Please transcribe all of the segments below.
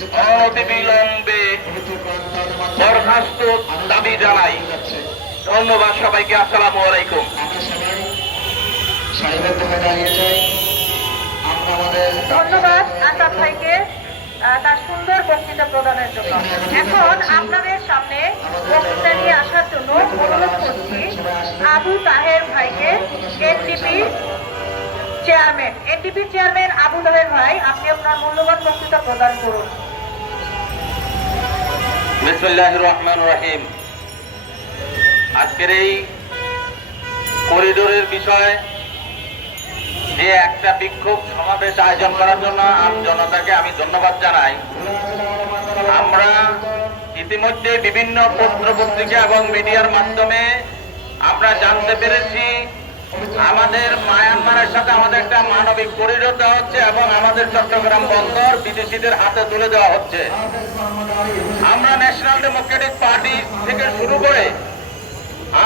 অনতিবিলম্বে বরখাস্ত দাবি জানাই। ধন্যবাদ সবাইকে আসসালামু আলাইকুম। ধন্যবাদ আসাদ ভাইকে তার সুন্দর বক্তৃতা প্রদানের জন্য। এখন আপনাদের সামনে বক্তৃতা নিয়ে আসার জন্য অনুরোধ করছি আবু তাহের ভাইকে NDP chairman NDP chairman Abu Taher ভাই আপনি আপনার মূল্যবান বক্তৃতা প্রদান করুন। রহমান রহিম আজকের এই করিডোরের বিষয়ে যে একটা বিক্ষোভ সমাবেশ আয়োজন করার জন্য আম জনতাকে আমি ধন্যবাদ জানাই। আমরা ইতিমধ্যে বিভিন্ন পত্র পত্রিকা এবং মিডিয়ার মাধ্যমে আমরা জানতে পেরেছি, আমাদের মায়ানমারের সাথে আমাদের একটা মানবিক করিডোর দেওয়া হচ্ছে এবং আমাদের চট্টগ্রাম বন্দর বিদেশিদের হাতে তুলে দেওয়া হচ্ছে। ন্যাশনাল ডেমোক্রেটিক পার্টি থেকে শুরু করে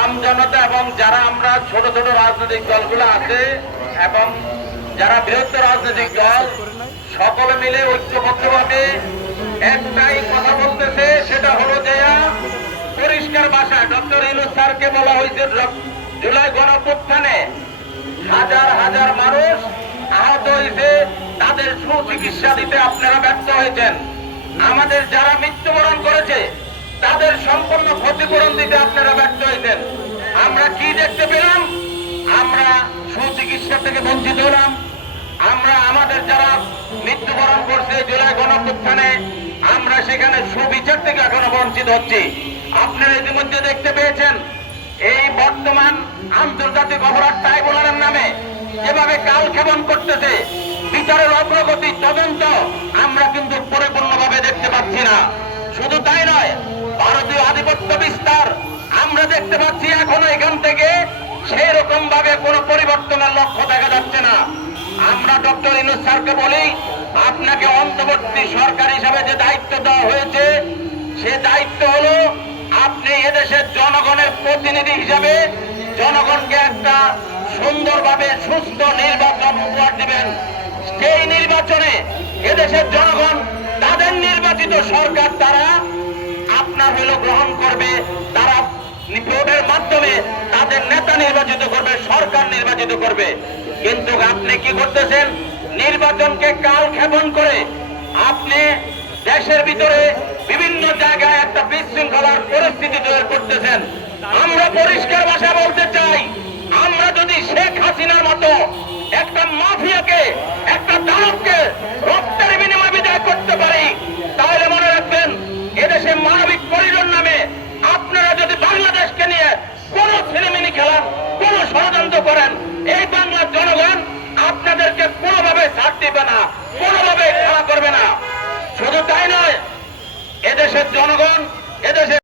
আম জনতা এবং যারা আমরা ছোট ছোট রাজনৈতিক দলগুলো আছে এবং যারা বৃহত্তর রাজনৈতিক দল, সকলে মিলে ঐক্যবদ্ধভাবে একটাই কথা বলতেছে, সেটা হলো যে পরিষ্কার ভাষায় ডক্টর ইনুস স্যারকে বলা হয়েছে জুলাই গণপ্রত্থানে হাজার হাজার মানুষ আহত হয়েছে, তাদের সুচিকিৎসা দিতে আপনারা ব্যর্থ হয়েছেন। আমাদের যারা মৃত্যুবরণ করেছে তাদের সম্পূর্ণ ক্ষতিপূরণ দিতে আপনারা ব্যর্থ হয়েছেন আমরা কি দেখতে পেলাম? আমরা সুচিকিৎসা থেকে বঞ্চিত হলাম। আমরা আমাদের যারা মৃত্যুবরণ করছে জুলাই গণপ্রত্থানে আমরা সেখানে সুবিচার থেকে এখনও বঞ্চিত হচ্ছি। আপনারা ইতিমধ্যে দেখতে পেয়েছেন, এই বর্তমান আন্তর্জাতিক অপরাধ ট্রাইব্যুনালের নামে যেভাবে কালক্ষেপণ করতেছে, বিচারের অগ্রগতি তদন্ত আমরা কিন্তু পরিপূর্ণভাবে দেখতে পাচ্ছি না। শুধু তাই নয় ভারতীয় আধিপত্য বিস্তার। আমরা দেখতে পাচ্ছি এখনও এখান থেকে সেই রকম ভাবে কোনো পরিবর্তনের লক্ষ্য দেখা যাচ্ছে না। আমরা ডক্টর ইনুস স্যারকে বলি, আপনাকে অন্তর্বর্তী সরকার হিসাবে যে দায়িত্ব দেওয়া হয়েছে, সে দায়িত্ব হলো আপনি এদেশের জনগণের প্রতিনিধি হিসাবে জনগণকে একটা সুন্দরভাবে সুস্থ নির্বাচন উপহার দিবেন। সেই নির্বাচনে এদেশের জনগণ, তাদের নির্বাচিত সরকার তারা হলো গ্রহণ করবে, তারা ভোটের মাধ্যমে তাদের নেতা নির্বাচিত করবে, সরকার নির্বাচিত করবে। কিন্তু আপনি কি করতেছেন? নির্বাচনকে কাল ক্ষেপণ করে আপনি দেশের ভিতরে বিভিন্ন জায়গায় একটা বিশৃঙ্খলার পরিস্থিতি তৈরি করতেছেন। আমরা পরিষ্কার ভাষা বলতে চাই, আমরা যদি শেখ হাসিনার মতো একটা মাফিয়াকে করেন। এই বাংলার জনগণ আপনাদেরকে কোনোভাবে ছাড় দিবে না কোনোভাবে খেলা করবে না। শুধু তাই নয়, এদেশের জনগণ, এদেশের